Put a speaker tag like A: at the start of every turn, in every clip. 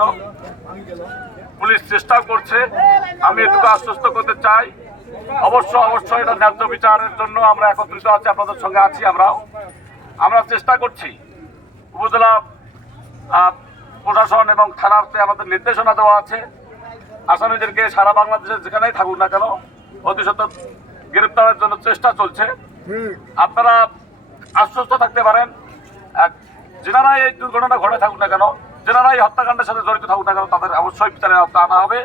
A: জন্য পুলিশ চেষ্টা করছে। আমি এটুকু আশ্বস্ত করতে চাই। অবশ্য অবশ্যই এটা ন্যায্য বিচারের জন্য আমরা একত্রিত আছি আপনাদের সঙ্গে আছি আমরাও। আমরা চেষ্টা করছি উপজেলা প্রশাসন এবং থানাতে আমাদের নির্দেশনা দেওয়া আছে। আসামিদেরকে সারা বাংলাদেশে যেখানেই থাকুক না কেন অতি সত্ত্বর গ্রেপ্তারের জন্য চেষ্টা চলছে। আপনারা আশ্বস্ত থাকতে পারেন। এক, যেনারাই এই দুর্ঘটনা ঘটে থাকুক না কেন যেনারাই এই হত্যাকাণ্ডের সাথে জড়িত থাকুক না কেন তাদের অবশ্যই বিচারে আনা হবে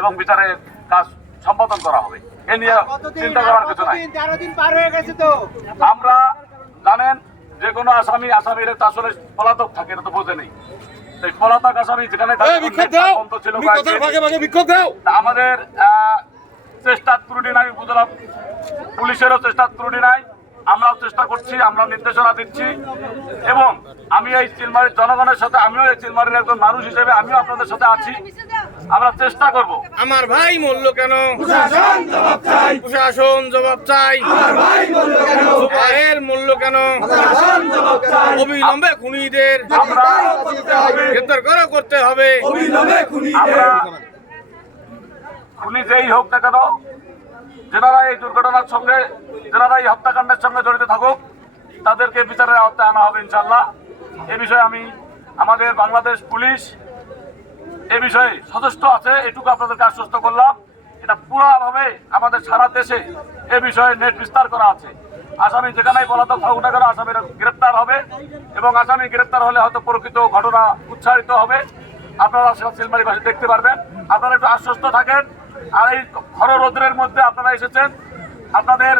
A: এবং বিচারের কাজ সম্পাদন করা হবে। এ নিয়ে চিন্তা করার কিছু নাই।
B: তেরো দিন পার হয়ে গেছে তো।
A: আমরা জানেন যে কোনো আসামি আসামির তো আসলে পলাতক থাকে এটা তো বোঝে নেই। এই পলাতক আসামি যেখানে আমাদের আহ, চেষ্টার ত্রুটি নাই বুঝলাম। পুলিশেরও চেষ্টার ত্রুটি নাই। আমরাও চেষ্টা করছি আমরা নির্দেশনা দিচ্ছি। এবং আমি এই চিলমারির জনগণের সাথে আমিও এই চিলমারির একজন মানুষ হিসেবে আমিও আপনাদের সাথে আছি। আমরা চেষ্টা করব।
C: আমার ভাই মূল্য কেন? প্রশাসন জবাব চাই। ভাইয়ের মূল্য কেন? অবিলম্বে খুনিদের
A: আমরা
C: গ্রেপ্তার করা করতে হবে।
A: আমরা খুনি যেই হোক না কেন যেনারা এই দুর্ঘটনার সঙ্গে যেনারা এই হত্যাকাণ্ডের সঙ্গে জড়িত থাকুক, তাদেরকে বিচারের আওতায় আনা হবে ইনশাল্লাহ এ বিষয়ে আমি আমাদের বাংলাদেশ পুলিশ এ বিষয়ে সচেষ্ট আছে, এটুকু আপনাদেরকে আশ্বস্ত করলাম। এটা পুরাভাবে আমাদের সারা দেশে এ বিষয়ে নেট বিস্তার করা আছে। আসামি যেখানেই পলাতক থাকুক না কেন, আসামিরা গ্রেপ্তার হবে এবং আসামি গ্রেপ্তার হলে হয়তো প্রকৃত ঘটনা উচ্চারিত হবে। আপনারা সেটা সিলমারি ভাষা দেখতে পারবেন। আপনারা একটু আশ্বস্ত থাকেন। আর এই খর রৌদ্রের মধ্যে আপনারা এসেছেন। আপনাদের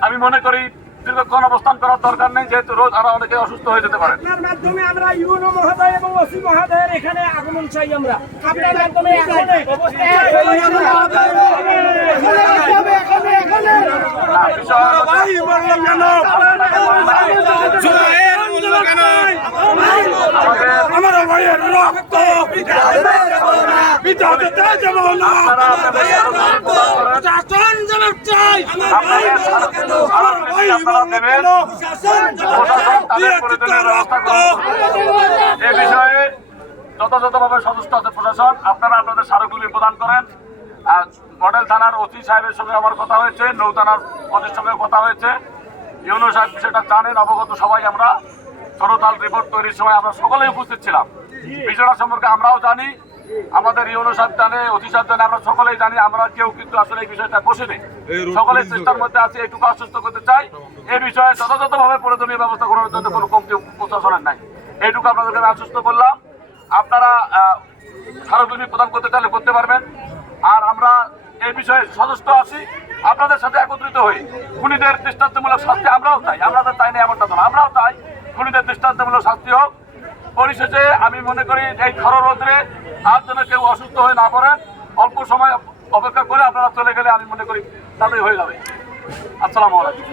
A: আমি মনে করি দীর্ঘক্ষণ অবস্থান করার দরকার নেই যেহেতু রোজ আরও অনেকে অসুস্থ হয়ে যেতে পারে
B: আপনার মাধ্যমে আমরা ইউনো মহোদয় এবং ওসি মহোদয়ের এখানে আগমন চাই আমরা। আপনার মাধ্যমে এখানে
A: না, বিষয় হলো যে-
C: জুবাইয়ের মূল্য কেন?
A: আমাদের
C: আমার ভাইয়ের রক্ত। প্রশাসন
A: এ বিষয়ে যথাযথভাবে আছে প্রশাসন আপনারা আপনাদের স্মারকগুলি প্রদান করেন আর মডেল থানার ওসি সাহেবের সঙ্গে আমার কথা হয়েছে নৌ থানার ওদের সঙ্গে কথা হয়েছে ইউনো সাহেব বিষয়টা জানেন অবগত সবাই আমরা সরতাল রিপোর্ট তৈরির সময় আমরা সকলেই উপস্থিত ছিলাম বিষয়টা সম্পর্কে আমরাও জানি আমাদের ইউনো সাহেব জানে অতি সাহেব জানে আমরা সকলেই জানি আমরা কেউ কিন্তু আসলে এই বিষয়টা বসে নেই সকলের চেষ্টার মধ্যে আছে এইটুকু আশ্বস্ত করতে চাই। এই বিষয়ে যথাযথভাবে প্রয়োজনীয় ব্যবস্থা গ্রহণের জন্য কোনো কমতি প্রশাসনের নাই। এইটুকু আপনাদেরকে আমি আশ্বস্ত করলাম। আপনারা স্মারকলিপি প্রদান করতে চাইলে করতে পারবেন। আর আমরা এই বিষয়ে সদস্য আছি। আপনাদের সাথে একত্রিত হই। খুনিদের দৃষ্টান্তমূলক শাস্তি আমরাও চাই। আমরা তো চাই না এমনটা তো আমরাও চাই খুনিদের দৃষ্টান্তমূলক শাস্তি হোক। পরিশেষে আমি মনে করি এই খর রোদ্রে আর যেন কেউ অসুস্থ হয়ে না পড়েন, অল্প সময় অপেক্ষা করে আপনারা চলে গেলে আমি মনে করি তাহলেই হয়ে যাবে। আসসালামু আলাইকুম।